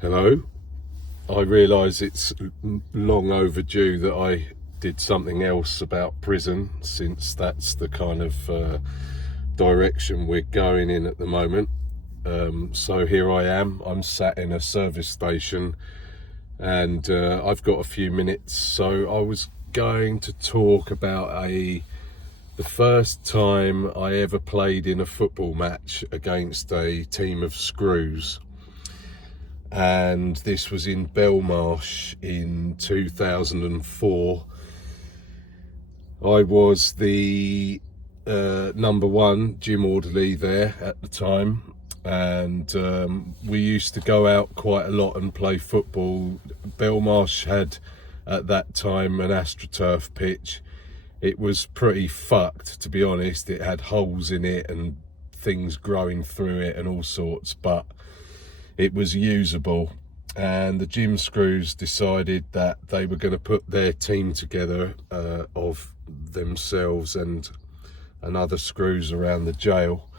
Hello. I realise it's long overdue that I did something else about prison, since that's the kind of direction we're going in at the moment. So here I am. I'm sat in a service station, and I've got a few minutes. So I was going to talk about the first time I ever played in a football match against a team of screws. And this was in Belmarsh in 2004. I was the number one gym orderly there at the time, and we used to go out quite a lot and play football. Belmarsh had at that time an AstroTurf pitch. It was pretty fucked, to be honest. It had holes in it and things growing through it and all sorts, but it was usable. And the gym screws decided that they were going to put their team together of themselves and other screws around the jail,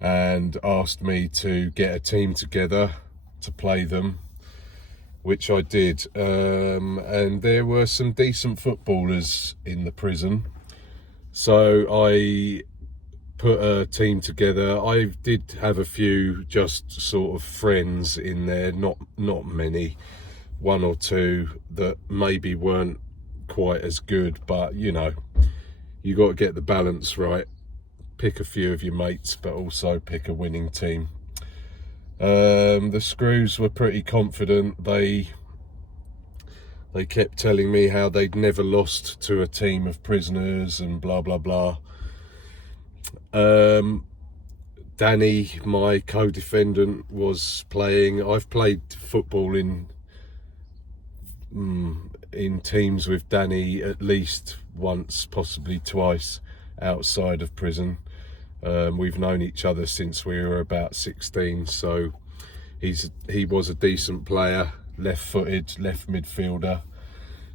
and asked me to get a team together to play them, which I did. And there were some decent footballers in the prison, so I put a team together. I did have a few just sort of friends in there, not many, one or two that maybe weren't quite as good, but you know, you got to get the balance right. Pick a few of your mates, but also pick a winning team. The screws were pretty confident. They kept telling me how they'd never lost to a team of prisoners and blah blah blah. Danny, my co-defendant, was playing. I've played football in teams with Danny at least once, possibly twice, outside of prison. We've known each other since we were about 16, so he was a decent player, left-footed, left midfielder.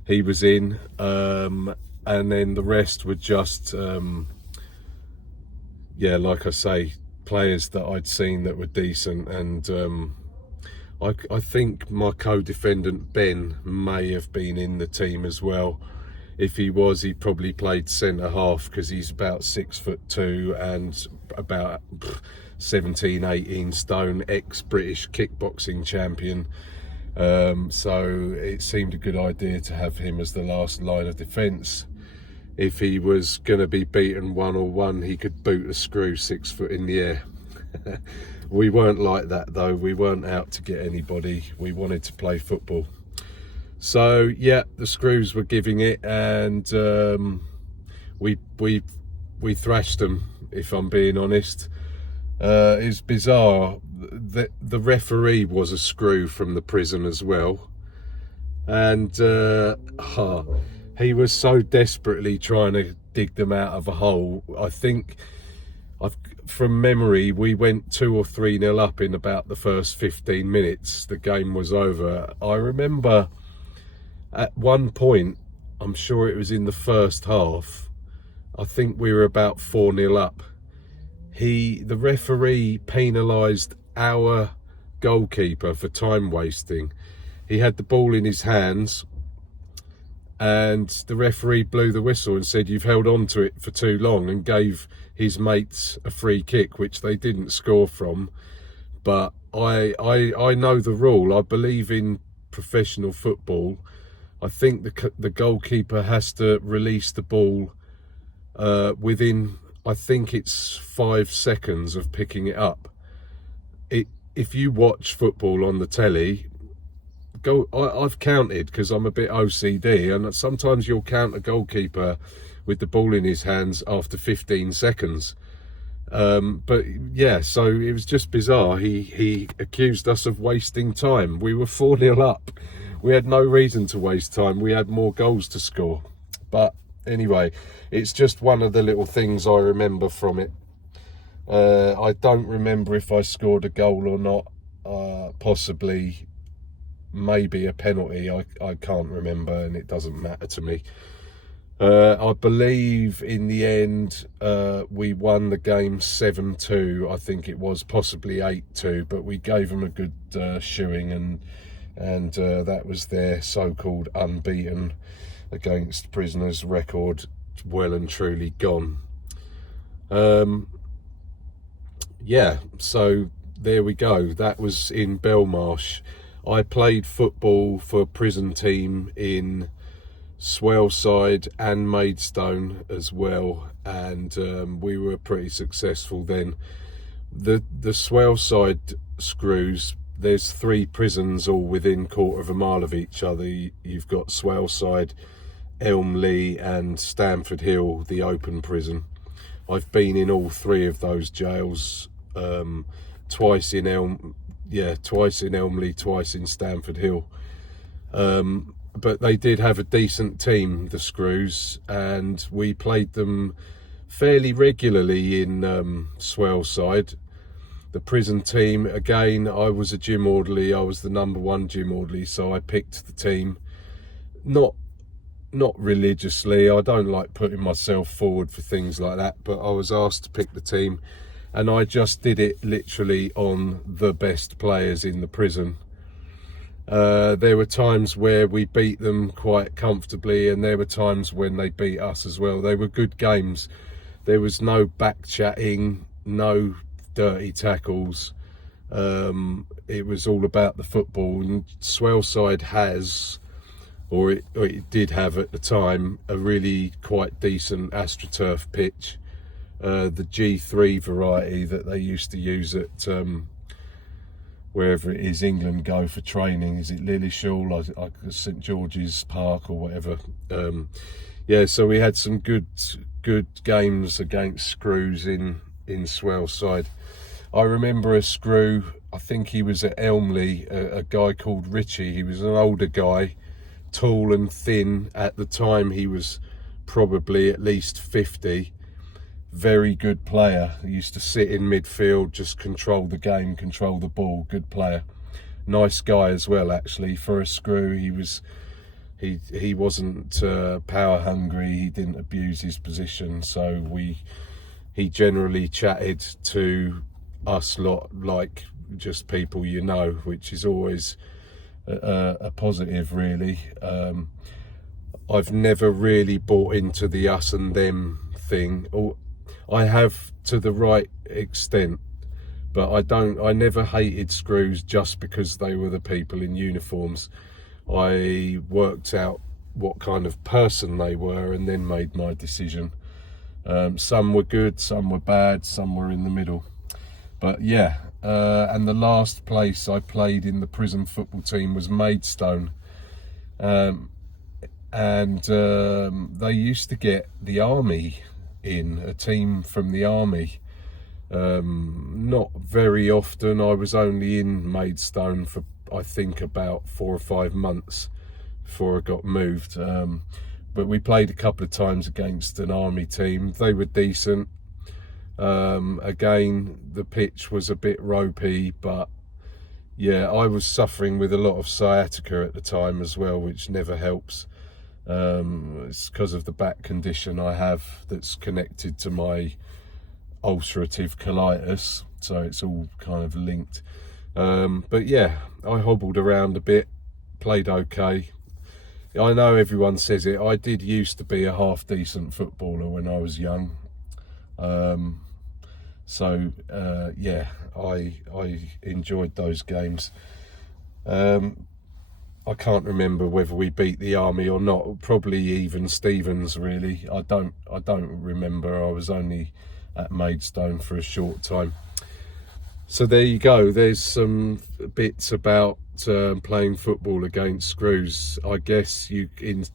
He was in, and then the rest were just yeah, like I say, players that I'd seen that were decent. And I think my co-defendant Ben may have been in the team as well. If he was, he probably played centre half, because he's about 6'2" and about 17, 18 stone, ex-British kickboxing champion. So it seemed a good idea to have him as the last line of defence. If he was going to be beaten 1-1, he could boot a screw 6 foot in the air. We weren't like that though. We weren't out to get anybody. We wanted to play football. So yeah, the screws were giving it, and we thrashed them, if I'm being honest. It was bizarre. The referee was a screw from the prison as well, and he was so desperately trying to dig them out of a hole. I think, from memory, we went 2 or 3-0 up in about the first 15 minutes. The game was over. I remember at one point, I'm sure it was in the first half, I think we were about 4-0 up. The referee penalised our goalkeeper for time wasting. He had the ball in his hands, and the referee blew the whistle and said, "You've held on to it for too long," and gave his mates a free kick, which they didn't score from. But I know the rule. I believe in professional football. I think the goalkeeper has to release the ball within, I think it's 5 seconds of picking it up. If you watch football on the telly, I've counted, because I'm a bit OCD, and sometimes you'll count a goalkeeper with the ball in his hands after 15 seconds. But yeah, so it was just bizarre. He accused us of wasting time. We were 4-0 up. We had no reason to waste time. We had more goals to score. But anyway, it's just one of the little things I remember from it. I don't remember if I scored a goal or not. Possibly, maybe a penalty. I can't remember, and it doesn't matter to me. I believe in the end we won the game 7-2. I think it was possibly 8-2, but we gave them a good shoeing, and that was their so-called unbeaten against Prisoners record well and truly gone. Yeah, so there we go. That was in Belmarsh. I played football for a prison team in Swaleside and Maidstone as well, and we were pretty successful then. The Swaleside Screws, there's 3 prisons all within 1/4 mile of each other. You've got Swaleside, Elmley and Stamford Hill, the open prison. I've been in all 3 of those jails, twice in Elmley, twice in Stamford Hill. But they did have a decent team, the Screws, and we played them fairly regularly in Swaleside. The prison team, again, I was a gym orderly. I was the number 1 gym orderly, so I picked the team. Not religiously. I don't like putting myself forward for things like that, but I was asked to pick the team, and I just did it literally on the best players in the prison. There were times where we beat them quite comfortably, and there were times when they beat us as well. They were good games. There was no back chatting, no dirty tackles. It was all about the football, and Swaleside has, or it did have at the time, a really quite decent AstroTurf pitch, the G3 variety that they used to use at wherever it is England go for training. Is it Lillishall, like St George's Park or whatever? Yeah, so we had some good games against Screws in Swaleside. I remember a Screw, I think he was at Elmley, a guy called Richie. He was an older guy, tall and thin. At the time he was probably at least 50. Very good player. He used to sit in midfield, just control the game, control the ball. Good player. Nice guy as well, actually. For a Screw, he wasn't power hungry. He didn't abuse his position, so he generally chatted to us lot like just people you know, which is always a positive, really. I've never really bought into the us and them thing. I have to the right extent, but I never hated Screws just because they were the people in uniforms. I worked out what kind of person they were and then made my decision. Some were good, some were bad, some were in the middle. But yeah, and the last place I played in the prison football team was Maidstone. They used to get the army in, a team from the army. Not very often. I was only in Maidstone for I think about 4 or 5 months before I got moved. But we played a couple of times against an army team. They were decent. Again, the pitch was a bit ropey, but yeah, I was suffering with a lot of sciatica at the time as well, which never helps. It's because of the back condition I have that's connected to my ulcerative colitis, so it's all kind of linked. But yeah, I hobbled around a bit, played okay. I know everyone says it, I did used to be a half decent footballer when I was young. Yeah, I enjoyed those games. I can't remember whether we beat the army or not. Probably even Stevens, really. I don't remember. I was only at Maidstone for a short time. So there you go. There's some bits about playing football against Screws. I guess you, in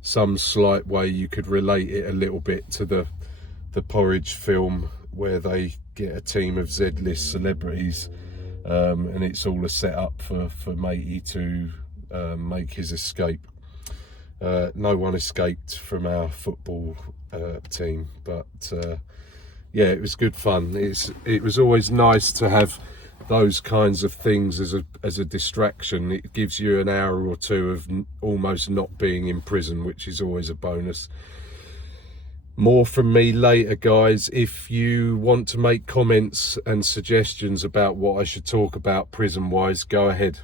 some slight way, you could relate it a little bit to the Porridge film, where they get a team of Z-list celebrities, and it's all a setup for Matey to make his escape. No one escaped from our football team, but yeah, it was good fun. It was always nice to have those kinds of things as a distraction. It gives you an hour or two of almost not being in prison, which is always a bonus. More from me later, guys. If you want to make comments and suggestions about what I should talk about prison wise, go ahead.